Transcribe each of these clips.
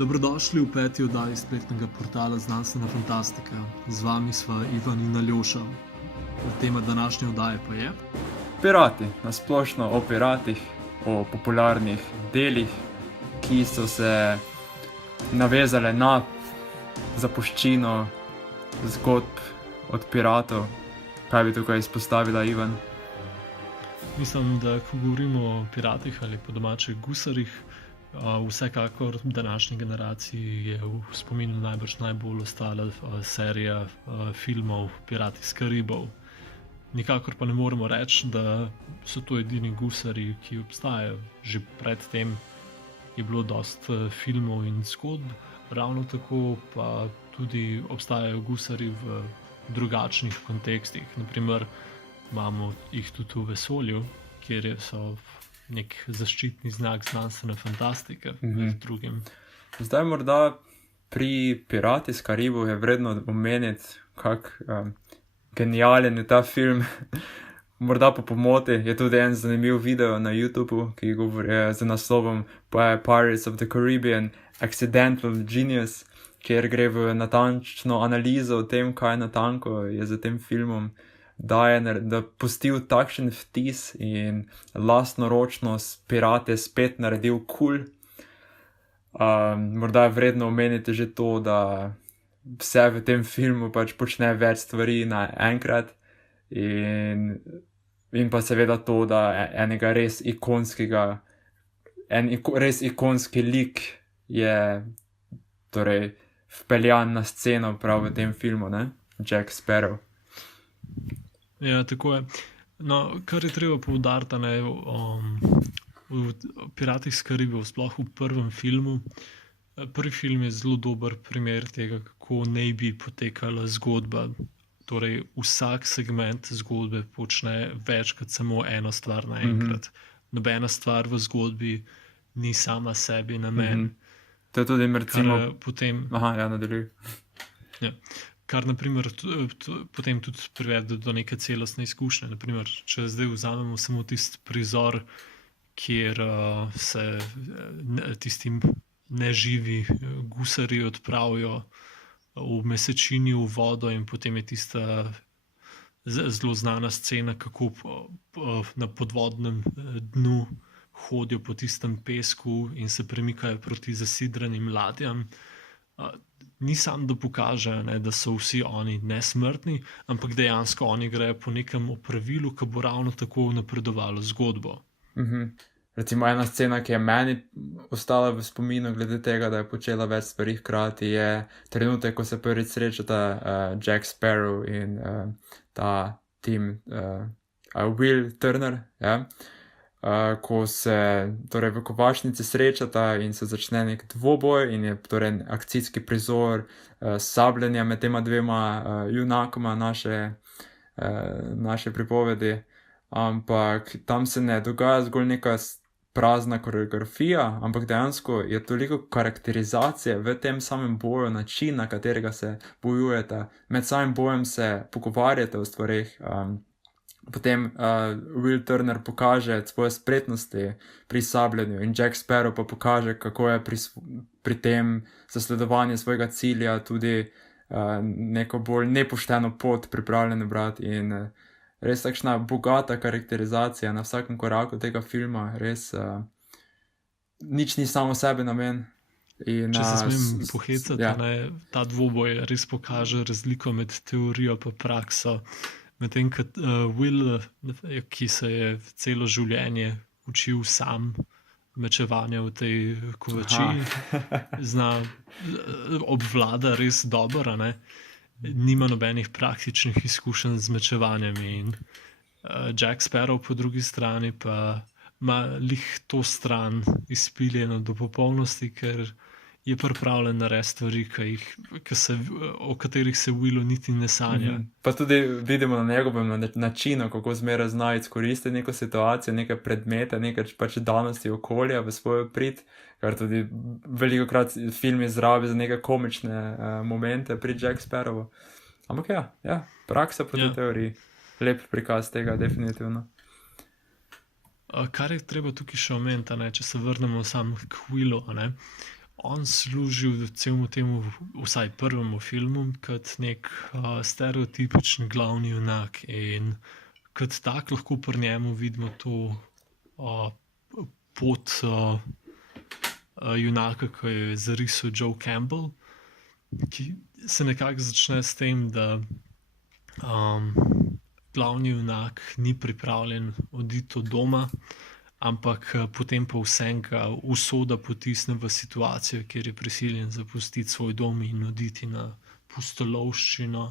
Dobrodošli v peti oddaji spletnega portala Znanstvena fantastika. Z vami sva Ivan in Aljoša. Tema današnje oddaje pa je Pirati, nasplošno o piratih, o popularnih delih, ki so se navezale na zapuščino zgodb od piratov. Kaj bi tukaj izpostavila, Ivan? Mislim, da ko govorimo o piratih ali po domače gusarjih, vsekakor današnji generaciji je v spominu najbolj ostala serija filmov Pirati iz Karibov. Nikakor pa ne moremo reči, da so to edini gusarji, ki obstajajo. Že predtem je bilo dosti filmov in zgodb, ravno tako pa tudi obstajajo gusarji v drugačnih kontekstih. Naprimer, imamo jih tudi v vesolju, kjer so nek zaščitni znak znanstvene fantastike med drugim. Zdaj morda pri Pirati iz Karibov je vredno omeniti, kak genijalen je ta film. Morda po pomoti je tudi en zanimiv video na YouTubeu, ki govori z naslovom Pirates of the Caribbean Accidental Genius, kjer gre v natančno analizo o tem, kaj natanko je za tem filmom, da pustil takšen vtis in lastnoročno pirate spet naredil kul. Morda je vredno omeniti že to, da vse v tem filmu pač počne več stvari naenkrat in pa seveda to, da enega res ikonski lik je torej vpeljan na sceno prav v tem filmu, ne? Jack Sparrow. Ja, tako je. No, kar je treba poudariti, v Piratih iz Karibov, sploh v prvem filmu. Prvi film je zelo dober primer tega, kako naj bi potekala zgodba. Torej, vsak segment zgodbe počne več kot samo eno stvar naenkrat. Nobena stvar v zgodbi ni sama sebi namen. To je tudi recimo... Potem... nadaljuj. Ja. Kar naprimer potem tudi privede do neke celostne izkušnje. Naprimer, če zdaj vzamemo samo tisti prizor, kjer se tisti neživi gusarji odpravijo v mesečini v vodo in potem je tista zelo znana scena, kako na podvodnem dnu hodijo po tistem pesku in se premikajo proti zasidranim ladjam. Ni samo, da pokaže, da so vsi oni nesmrtni, ampak dejansko oni grejo po nekem opravilu, ki bo ravno tako napredovalo zgodbo. Recimo ena scena, ki je meni ostala v spominu glede tega, da je počela več stvari hkrati, je trenutek, ko se prvič srečata Jack Sparrow in ta Tim Will Turner, ja? Ko se torej v kovačnici srečata in se začne nek dvoboj in je torej akcijski prizor sabljenja med tema dvema junakoma naše pripovedi, ampak tam se ne dogaja zgolj neka prazna koreografija, ampak dejansko je toliko karakterizacije v tem samem boju, način, na katerega se bojujeta, med samim bojem se pogovarjate o stvareh. Potem Will Turner pokaže svoje spretnosti pri sabljenju in Jack Sparrow pa pokaže, kako je pri tem zasledovanju svojega cilja tudi neko bolj nepošteno pot pripravljen brati in res takšna bogata karakterizacija na vsakem koraku tega filma, res nič ni samo sebi namen. Če se smem pohecati, ta dvoboj res pokaže razliko med teorijo pa prakso. Medtem, ko Will, ki se je celo življenje učil sam mečevanja v tej kovačiji, obvlada res dobro, nima nobenih praktičnih izkušenj z mečevanjem. In Jack Sparrow po drugi strani pa ima lih to stran izpiljeno do popolnosti, ker je pripravljen narediti stvari, o katerih se Willu niti ne sanja. Pa tudi vidimo na njegovem načinu, kako zmeraj zna izkoristiti neko situacijo, neke predmete, neke pač danosti okolja v svojo prid, kar tudi velikokrat film izrabi za neke komične momente pri Jack Sparrowu. Ampak ja, praksa proti teoriji. Lep prikaz tega, definitivno. Kar je treba tukaj še omeniti, če se vrnemo sam k Willu, on služil celemu temu, vsaj prvemu filmu, kot nek stereotipičen glavni junak. In kot tak lahko pri njemu vidimo to pot junaka, ki je zarisal Joe Campbell, ki se nekako začne s tem, da glavni junak ni pripravljen oditi od doma, ampak potem pa vsem ga usoda potisne v situacijo, kjer je prisiljen zapustiti svoj dom in oditi na pustolovščino.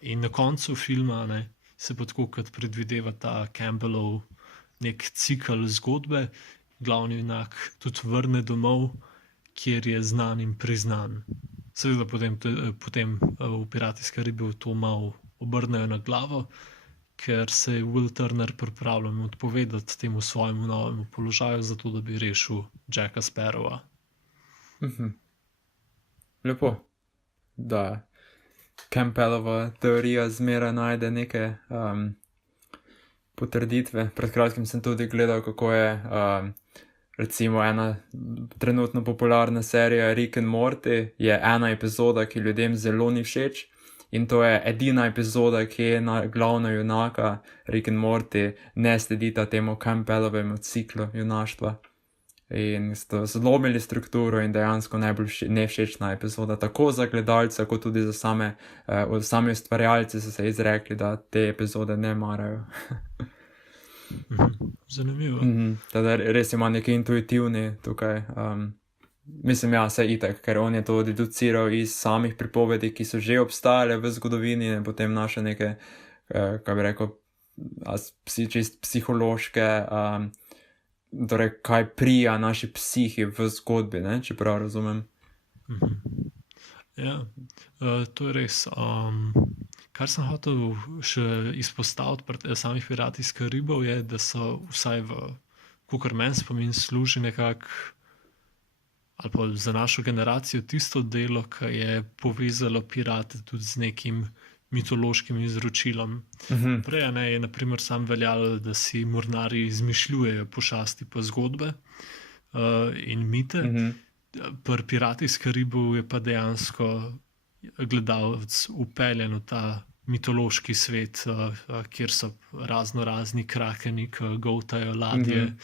In na koncu filma se pa tako, kot predvideva ta Campbellov nek cikl zgodbe, glavni junak tudi vrne domov, kjer je znan in priznan. Seveda potem v Pirati iz Karibov to malo obrnejo na glavo, ker se je Will Turner pripravljen odpovedati temu svojemu novemu položaju, zato da bi rešil Jacka Sparrowa. Lepo, da Campbellova teorija zmeraj najde neke potrditve. Pred kratkim sem tudi gledal, kako je recimo ena trenutno popularna serija Rick and Morty, je ena epizoda, ki ljudem zelo ni všeč. In to je edina epizoda, ki je glavna junaka Rick and Morty ne sledita temu Campbellovemu ciklu junaštva. In so zlomili strukturo in dejansko najbolj nevšečna epizoda, tako za gledalce, kot tudi za sami ustvarjalci so se izrekli, da te epizode ne marajo. Zanimivo. Teda res ima neki intuitivni tukaj. Mislim, se itak, ker on je to deduciral iz samih pripovedi, ki so že obstajale v zgodovini in potem naše neke, kaj bi rekel, čist psihološke, torej kaj prija naši psihi v zgodbi, ne, če prav razumem. Ja, to je res. Kar sem hotel še izpostaviti pri samih Piratih iz Karibov je, da so vsaj kakor meni spomin služi nekako, ali pa za našo generacijo tisto delo, ki je povezalo pirate tudi z nekim mitološkim izročilom. Prej je na primer sam veljalo, da si mornarji izmišljujejo pošasti pa zgodbe in mite. Pri Piratih iz Karibov je pa dejansko gledalec vpeljen v ta mitološki svet, kjer so razni krakeni, ki goltajo ladje,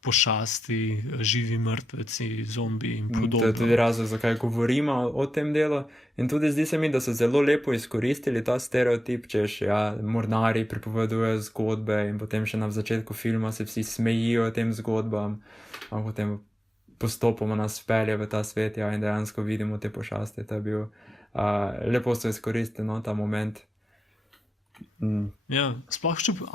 pošasti, živi mrtveci, zombi in podobno. To je tudi razlog, zakaj govorimo o tem delu. In tudi zdi se mi, da so zelo lepo izkoristili ta stereotip, češ, mornari pripovedujejo zgodbe in potem še na začetku filma se vsi smejijo tem zgodbam, a potem postopoma nas pelje v ta svet in dejansko vidimo te pošasti. To je bil lepo so izkoristili, ta moment. Ja,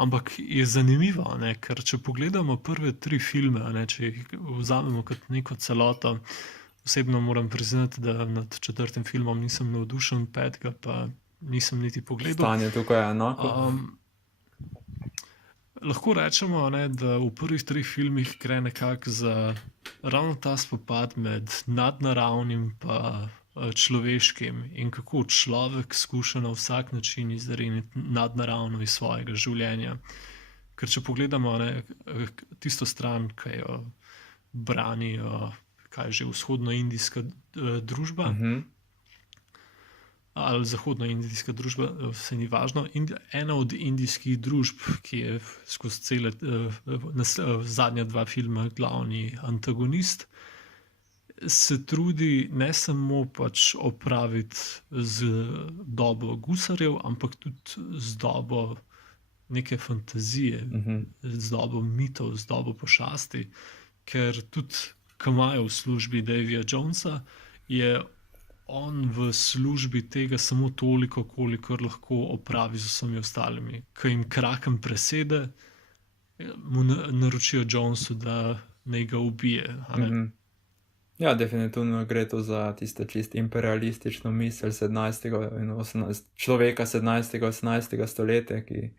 ampak je zanimivo, ker če pogledamo prve 3 filme, če jih vzamemo kot neko celoto, osebno moram priznati, da nad 4. filmom nisem navdušen, 5. pa nisem niti pogledal. Stanje tukaj je enako. Lahko rečemo, da v prvih 3 filmih gre nekako za ravno ta spopad med nadnaravnim pa človeškim in kako človek skuša na vsak način izriniti nadnaravno iz svojega življenja. Ker če pogledamo tisto stran, ki jo brani kaj že vzhodnoindijska družba, ali zahodnoindijska družba, vse ni važno. Ena od indijskih družb, ki je skozi cele zadnja 2 filma glavni antagonist, se trudi ne samo opraviti z dobo gusarjev, ampak tudi z dobo neke fantazije, z dobo mitov, z dobo pošasti, ker tudi, ko imajo v službi Davija Jonesa, je on v službi tega samo toliko, kolikor lahko opravi z vsemi ostalimi. Ko jim kraken presede, mu naročijo Jonesu, da naj ga ubije. Ja, definitivno gre to za tisto čist imperialistično misel 17. in 18. človeka 17. in 18. stoletja, ki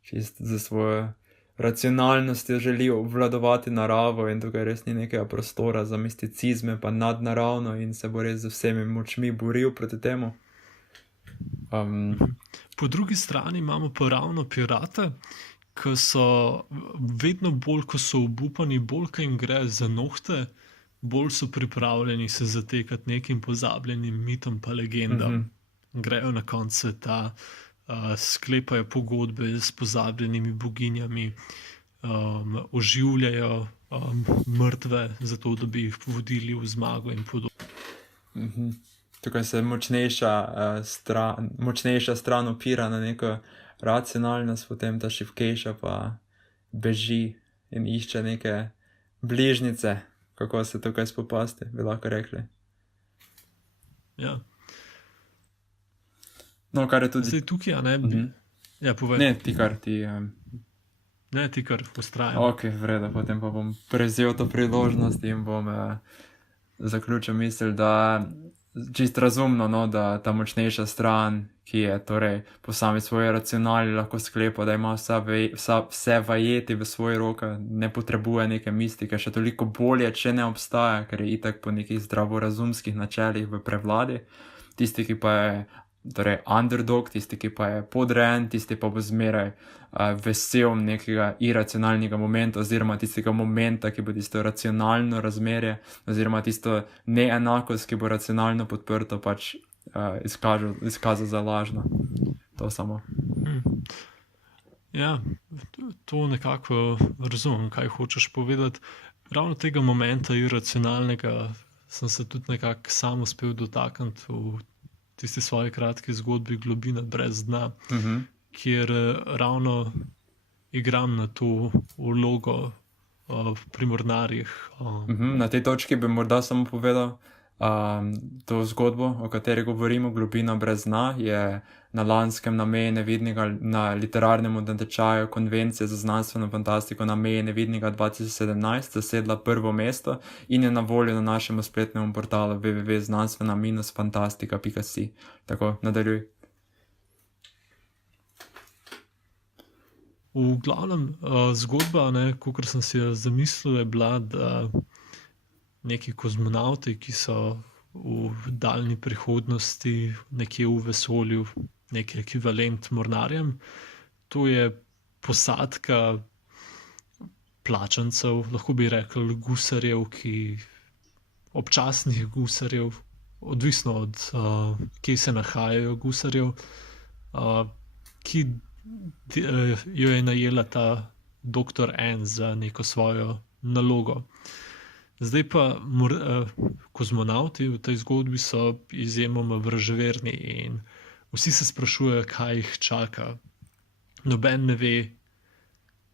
čist za svojo racionalnostjo želi obvladovati naravo in tukaj res ni nekega prostora za misticizme pa nadnaravno in se bo res z vsemi močmi boril proti temu. Po drugi strani imamo pa ravno pirate, ki so vedno bolj, ko so obupani, bolj, ko jim gre za nohte, bolj so pripravljeni se zatekati nekim pozabljenim mitom pa legendam. Grejo na konec sveta, sklepajo pogodbe s pozabljenimi boginjami, oživljajo mrtve, zato da bi jih vodili v zmago in podobno. Tukaj se močnejša stran opira na neko racionalnost, potem ta šibkejša pa beži in išče neke bližnjice, kako se tukaj spopasti, bi lahko rekli. Ja. No, kar je tudi... Zdaj tukaj, a ne? Ja, povej. Ne, ti kar, Ne, ti kar ustrajam. Ok, vredo, potem pa bom prevzel to priložnost in bom zaključil misel, da čist razumno, no, da ta močnejša stran, ki je torej po sami svoji racionali lahko sklepa, da ima vse vajeti v svoje roke, ne potrebuje neke mistike, še toliko bolje, če ne obstaja, ker je itak po nekih zdravorazumskih načelih v prevladi. Tisti, ki pa je torej underdog, tisti, ki pa je podrejen, tisti pa bo zmeraj vesel nekega iracionalnega momenta oziroma tistega momenta, ki bo tisto racionalno razmerje oziroma tisto neenakost, ki bo racionalno podprto, pač izkazal za lažno. To samo. Ja, to nekako razumem, kaj hočeš povedati. Ravno tega momenta iracionalnega sem se tudi nekako sam uspel dotakniti v tisti svoji kratki zgodbi Globina brez dna, kjer ravno igram na to vlogo pri mornarjih. Na tej točki bi morda samo povedal, to zgodbo, o kateri govorimo, Globina brez dna, je na lanskem Na meji nevidnega, na literarnem natečaju Konvencije za znanstveno fantastiko Na meji nevidnega 2017 zasedla prvo mesto in je na voljo na našem spletnem portalu www.znanstvena-fantastika.si. Tako, nadaljuj. V glavnem, zgodba, kakor sem si jo zamislil, je bila, da neki kozmonavti, ki so v daljni prihodnosti nekje v vesolju, neki ekvivalent mornarjem, to je posadka plačancev, lahko bi rekel gusarjev, občasnih gusarjev, odvisno od kje se nahajajo gusarjev, ki jo je najela ta Dr. N za neko svojo nalogo. Zdaj pa kozmonavti v tej zgodbi so izjemoma vraževerni in vsi se sprašujejo, kaj jih čaka. Noben ne ve,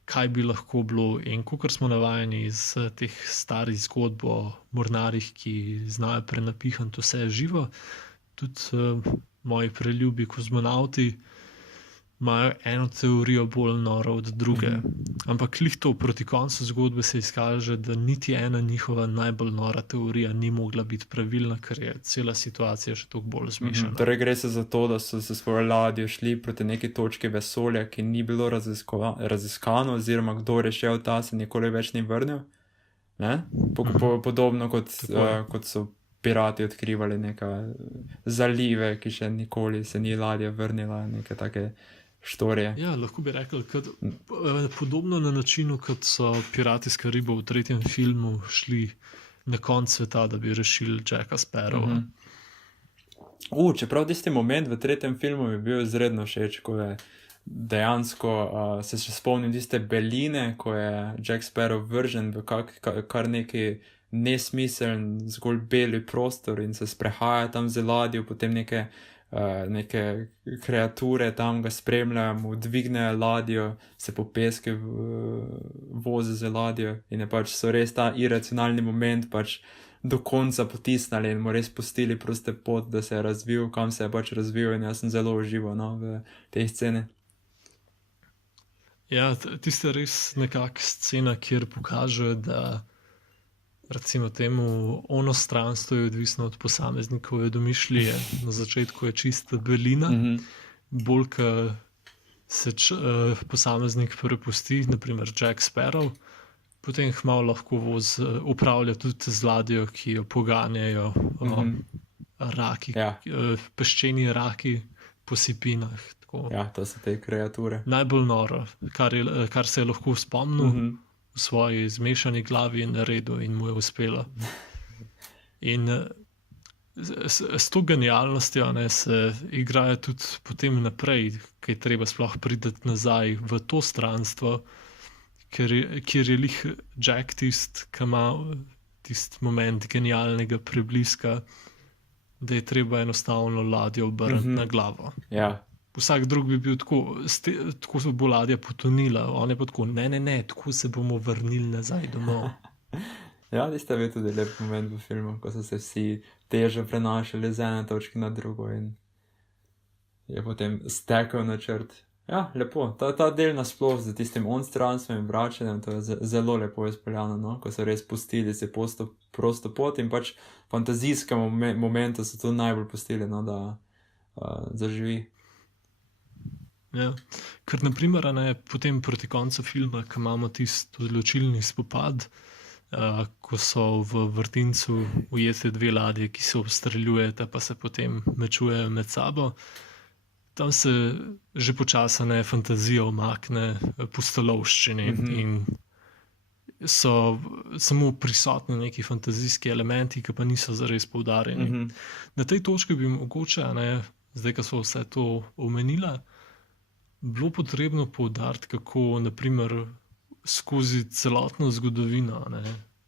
kaj bi lahko bilo, in kakor smo navajeni iz teh starih zgodb o mornarjih, ki znajo prenapihati vse živo, tudi moji preljubi kozmonavti imajo eno teorijo bolj noro od druge. Ampak glih to proti koncu zgodbe se izkaže, da niti ena njihova najbolj nora teorija ni mogla biti pravilna, ker je cela situacija še toliko bolj zmišljena. Torej gre se za to, da so se svojo ladjo šli proti neki točki vesolja, ki ni bilo raziskano, oziroma kdo je rešil ta, se nikoli več ni vrnil. Podobno kot so pirati odkrivali neke zalive, ki še nikoli se ni ladja vrnila, neke take štorije. Ja, lahko bi rekel, podobno na načinu, kot so pirati iz Karibov v 3. filmu šli na konec sveta, da bi rešili Jacka Sparrowa. Čeprav tisti moment v 3. filmu mi je bil izredno všeč, ko je dejansko, se še spomnim tiste beline, ko je Jack Sparrow vržen v kar neki nesmiseln, zgolj beli prostor in se sprehaja tam z ladjo, potem neke kreature tam ga spremljajo, mu dvignejo ladjo, se po peski vozi z ladjo in je pač so res ta iracionalni moment pač do konca potisnali in mu res pustili proste pot, da se je razvil, kam se je pač razvil, in jaz sem zelo užival v tej sceni. Ja, tista res nekak scena, kjer pokažejo, da recimo temu onostranstvo je odvisno od posameznikove domišljije. Na začetku je čista belina, bolj ko se posameznik prepusti, naprimer Jack Sparrow, potem kmalu lahko upravlja tudi z ladjo, ki jo poganjajo raki, peščeni raki po sipinah. Ja, to so te kreature. Najbolj noro, kar se je lahko spomnil v svoji zmešani glavi in naredil in mu je uspelo. In s to genialnostjo se igrajo tudi potem naprej, ki je treba sploh priti nazaj v to stranstvo, kjer je lih Jack tisti, ki ima tisti moment genialnega prebliska, da je treba enostavno ladjo obrniti na glavo. Ja. Vsak drug bi bil tako, tako se bo ladja potonila, on je pa tako, ne, tako se bomo vrnili nazaj domov. Ja, tiste je bil tudi lep moment v filmu, ko so se vsi teže prenašali z ene točke na drugo in je potem stekel načrt. Ja, lepo. Ta del nasploh z tistim onstranstvom in vračanjem, to je zelo lepo izpeljano, no? Ko so res pustili si prosto pot in pač fantazijskemu momentu so to najbolj pustili, no, da zaživi. Ja. Ker naprimer, potem proti koncu filma, ko imamo tisti odločilni spopad, ko so v vrtincu ujete dve ladje, ki se obstreljujeta, pa se potem mečujejo med sabo. Tam se že počasno fantazija omakne pustolovščini in so samo prisotni neki fantazijski elementi, ki pa niso zares poudarjeni. Na tej točki bi mogoče, zdaj, ko so vse to omenila, bilo potrebno poudariti, kako naprimer skozi celotno zgodovino,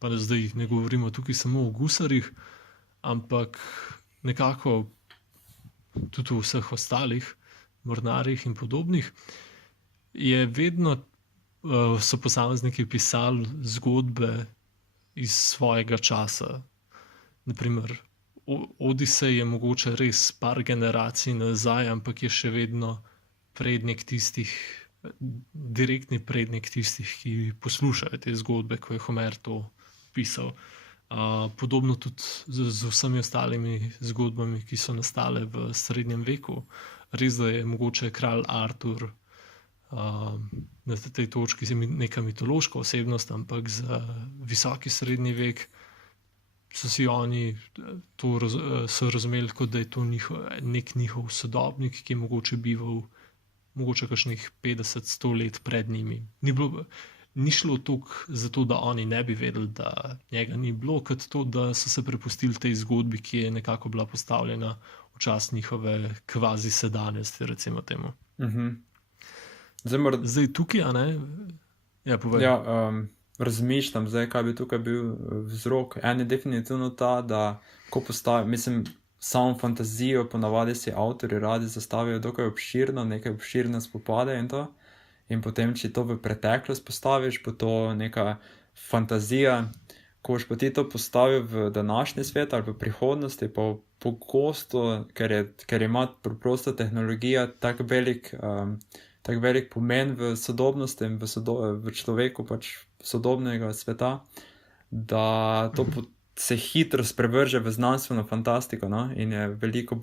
pa zdaj ne govorimo tukaj samo o gusarjih, ampak nekako tudi v vseh ostalih mornarjih in podobnih, je vedno so posamezniki pisali zgodbe iz svojega časa. Naprimer, Odisej je mogoče res par generacij nazaj, ampak je še vedno prednik tistih, direktni prednik tistih, ki poslušajo te zgodbe, ko je Homer to pisal. Podobno tudi z vsemi ostalimi zgodbami, ki so nastale v srednjem veku. Res, da je mogoče kralj Artur na tej točki neka mitološka osebnost, ampak za visoki srednji vek so si oni to so razumeli, kot da je to nek njihov sodobnik, ki je mogoče bival mogoče kakšnih 50-100 let pred njimi. Ni šlo toliko za to, da oni ne bi vedeli, da njega ni bilo, kot to, da so se prepustili tej zgodbi, ki je nekako bila postavljena v čas njihove kvazi sedanjosti, recimo temu. Zdaj tukaj, Ja, povej. Ja, razmišljam zdaj, kaj bi tukaj bil vzrok. En je definitivno ta, da ko samo fantazijo ponavadi si avtorji radi zastavijo dokaj obširno, neke obširne spopade in to. In potem, če to v preteklost postaviš, bo to neka fantazija. Ko boš pa ti to postavil v današnji svet ali v prihodnosti, pa pogosto, ker ima preprosto tehnologija tak velik pomen v sodobnosti in v človeku pač sodobnega sveta, da to se hitro sprevrže v znanstveno fantastiko, no? In je veliko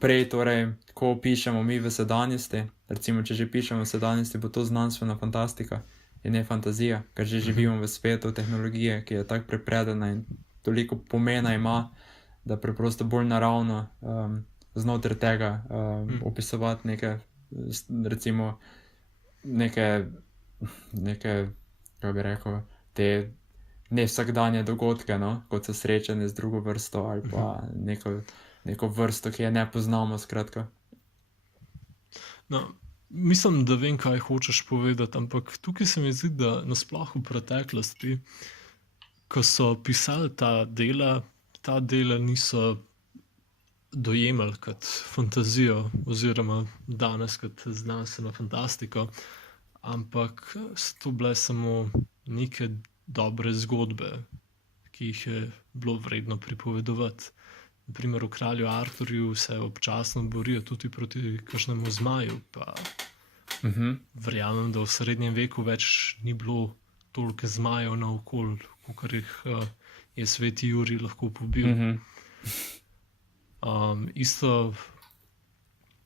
prej, torej, ko pišemo mi v sedanjosti, recimo, če že pišemo v sedanjosti, bo to znanstvena fantastika in ne fantazija, ker že živimo v svetu tehnologije, ki je tako prepredena in toliko pomena ima, da preprosto bolj naravno znotraj tega opisovati neke, recimo, neke, kako bi rekel, te ne vsakdanje dogodke, no? Kot so srečanje z drugo vrsto ali pa neko vrsto, ki je ne poznamo, skratka. No, mislim, da vem, kaj hočeš povedati, ampak tukaj se mi zdi, da nasploh v preteklosti, ko so pisali ta dela niso dojemali kot fantazijo oziroma danes kot znanstveno fantastiko, ampak so to bile samo neke dobre zgodbe, ki jih je bilo vredno pripovedovati. Naprimer, v Kralju Arturju se občasno borijo tudi proti kakšnemu zmaju, pa verjamem, da v srednjem veku več ni bilo toliko zmajev naokoli, kakor jih je sveti Jurij lahko pobil. Isto,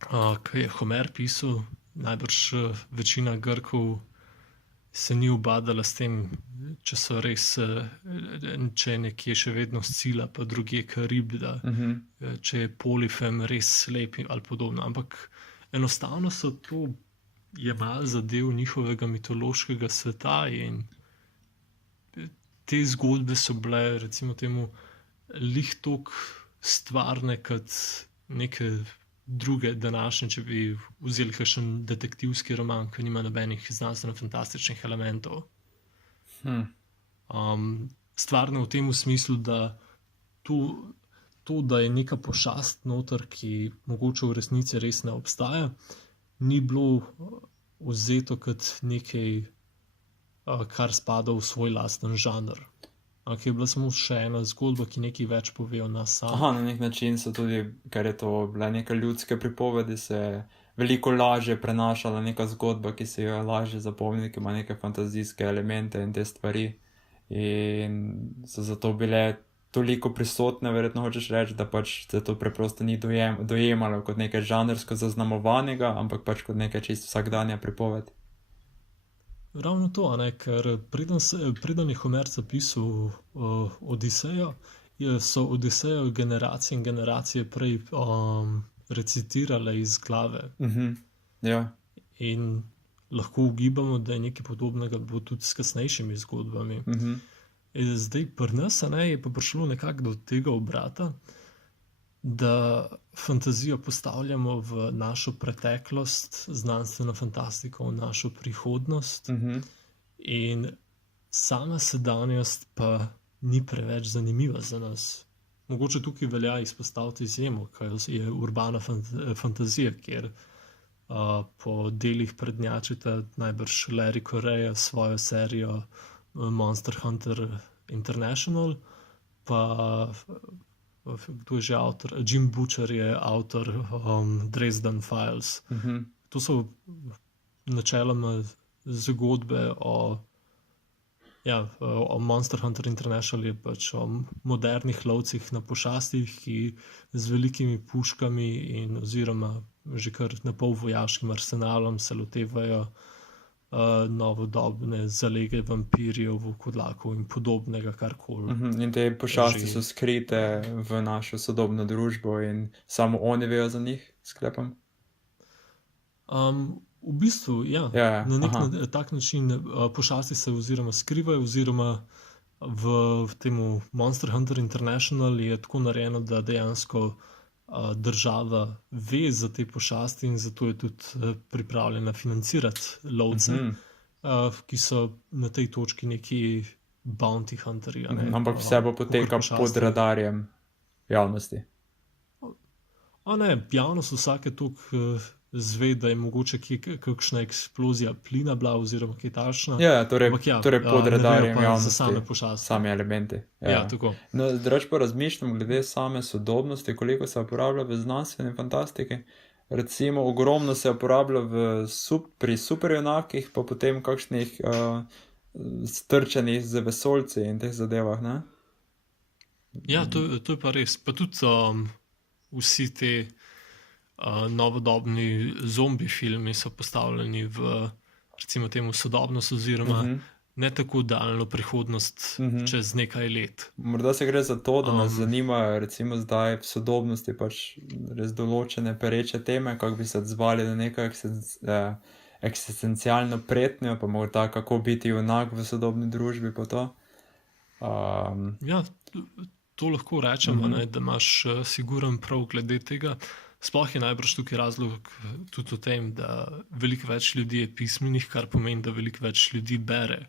ko je Homer pisal, najbrž večina Grkov se ni ubadala s tem, če so res, če je nekje še vedno Scila, pa drugje Karibda, če je Polifem res slep ali podobno. Ampak enostavno so to jemali za del njihovega mitološkega sveta in te zgodbe so bile, recimo temu, lih toliko stvarne kot neke druge današnje, če bi vzeli kakšen detektivski roman, ki nima nobenih znanstveno-fantastičnih elementov. Stvarno v tem smislu, da to, da je neka pošast noter, ki mogoče v resnici res ne obstaja, ni bilo vzeto kot nekaj, kar spada v svoj lasten žanr. Ki je bila samo še ena zgodba, ki nekaj več pove o nas samih. Aha, na nek način so tudi, ker je to bile neke ljudske pripovedi, se je veliko lažje prenašala neka zgodba, ki se jo je lažje zapomniti, ki ima neke fantazijske elemente in te stvari. In so zato bile toliko prisotne, verjetno hočeš reči, da pač se to preprosto ni dojemalo kot nekaj žanrsko zaznamovanega, ampak pač kot nekaj čisto vsakdanja pripoved. Ravno to, ker preden je Homer zapisal Odisejo, so Odisejo generacije in generacije prej recitirale iz glave. Ja. In lahko ugibamo, da je nekaj podobnega bo tudi s kasnejšimi zgodbami. Zdaj pri nas je pa prišlo nekako do tega obrata, da fantazijo postavljamo v našo preteklost, znanstveno fantastiko v našo prihodnost, in sama sedanjost pa ni preveč zanimiva za nas. Mogoče tukaj velja izpostaviti izjemo, kar je urbana fantazija, kjer po delih prednjačita najbrž Larry Correia s svojo serijo Monster Hunter International, pa kdo je že avtor? Jim Butcher je avtor Dresden Files. To so načeloma zgodbe o Monster Hunter International, je pač o modernih lovcih na pošastih, ki z velikimi puškami in oziroma že kar napol vojaškim arsenalom se lotevajo novodobne zalege vampirjev, volkodlakov in podobnega, karkoli. In te pošasti so skrite v našo sodobno družbo in samo oni vejo za njih, sklepam? V bistvu, ja. Ja, na nek tak način pošasti se oziroma skrivajo, oziroma v temu Monster Hunter International je tako narejeno, da dejansko država ve za te pošasti in zato je tudi pripravljena financirati lovce, ki so na tej točki neki bounty hunterji. Ampak vse bo poteka pod radarjem javnosti. Javnost vsake toliko zve, da je mogoče kakšna eksplozija plina bila oziroma kaj takšna. Torej pod radarjem javnosti. Za same pošasti. Sami elementi. Tako. Drugače pa razmišljam glede same sodobnosti, koliko se uporablja v znanstveni fantastiki. Recimo ogromno se uporablja pri superjunakih, pa potem kakšnih strčenih z vesoljci in teh zadevah, ne? Ja, to je pa res. Pa tudi vsi te novodobni zombi filmi so postavljeni v, recimo temu, sodobnost oziroma ne tako daljno prihodnost čez nekaj let. Morda se gre za to, da nas zanimajo recimo zdaj v sodobnosti pač res določene pereče teme, kako bi se odzvali na neko eksistencialno pretnjo, pa morda kako biti junak v sodobni družbi pa to. Ja, to lahko rečemo, da imaš siguren prav glede tega. Sploh je najbrž tukaj razlog tudi v tem, da veliko več ljudi je pismenih, kar pomeni, da veliko več ljudi bere,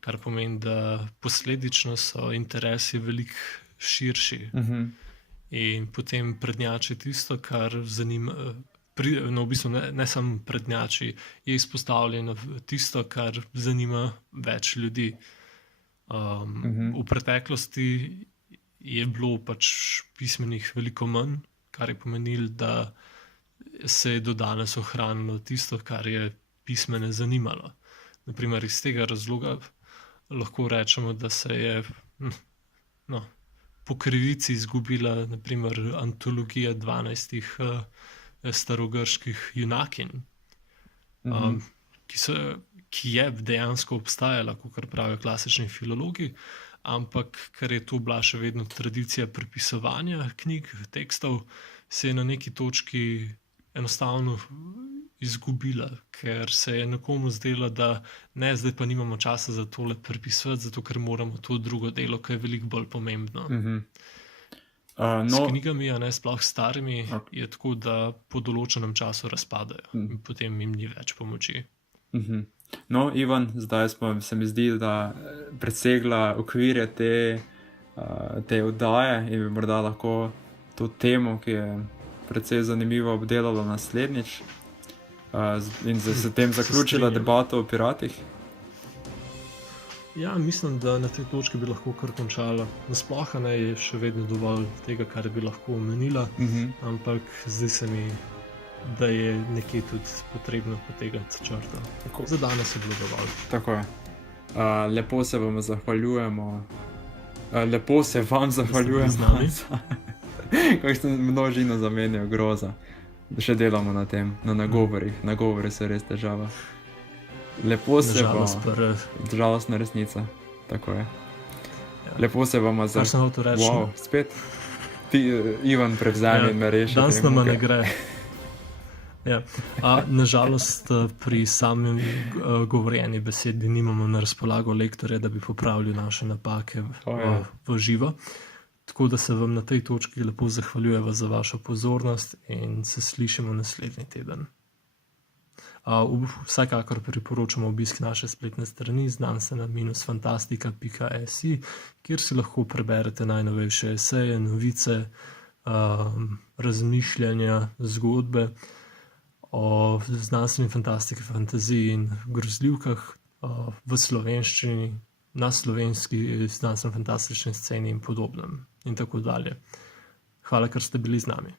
kar pomeni, da posledično so interesi veliko širši. In potem prednjači tisto, kar zanima, v bistvu ne samo prednjači, je izpostavljeno tisto, kar zanima več ljudi. V preteklosti je bilo pač pismenih veliko manj, kar je pomenilo, da se je do danes ohranilo tisto, kar je pismene zanimalo. Naprimer, iz tega razloga lahko rečemo, da se je po krivici izgubila naprimer antologija 12 starogrških junakinj, ki je dejansko obstajala, kakor pravijo klasični filologi, ampak ker je to bila še vedno tradicija prepisovanja knjig, tekstov, se je na neki točki enostavno izgubila, ker se je nekomu zdelo, da ne, zdaj pa nimamo časa za tole prepisovati, zato ker moramo to drugo delo, ki je veliko bolj pomembno. S knjigami, a ne sploh starimi, je tako, da po določenem času razpadajo in potem jim ni več pomoči. No, Ivan, zdaj smo, se mi zdi, da presegla okvirje te oddaje in bi morda lahko to temo, ki je precej zanimivo, obdelala naslednjič in s tem zaključila debato o piratih. Ja, mislim, da na tej točki bi lahko kar končala. Nasploh ne je še vedno dovolj tega, kar bi lahko omenila, ampak zdi se mi, da je nekje tudi potrebno potegati črto. Za danes je bilo dovolj. Tako je. Lepo se vam zahvaljujemo. Lepo se vam zahvaljujemo. Z nami. Kako sem množino zamenjal, groza. Še delamo na tem, na nagovorih. Nagovori so res težava. Lepo se vam... Žalostna resnica. Tako je. Ja. Lepo se vam Kar sem hotel reči. Wow, spet. Ti, Ivan, prevzemi in me reši. Danes nama ne gre. Ja. Nažalost, pri samem govorjeni besedi nimamo na razpolago lektorja, da bi popravili naše napake v živo. Tako da se vam na tej točki lepo zahvaljujeva za vašo pozornost in se slišimo naslednji teden. Vsekakor priporočamo obisk naše spletne strani znanstvena-fantastika.si, kjer si lahko preberete najnovejše eseje, novice, razmišljanja, zgodbe o znanstveni fantastiki, fantaziji in grozljivkah v slovenščini, na slovenski znanstveno-fantastični sceni in podobnem in tako dalje. Hvala, ker ste bili z nami.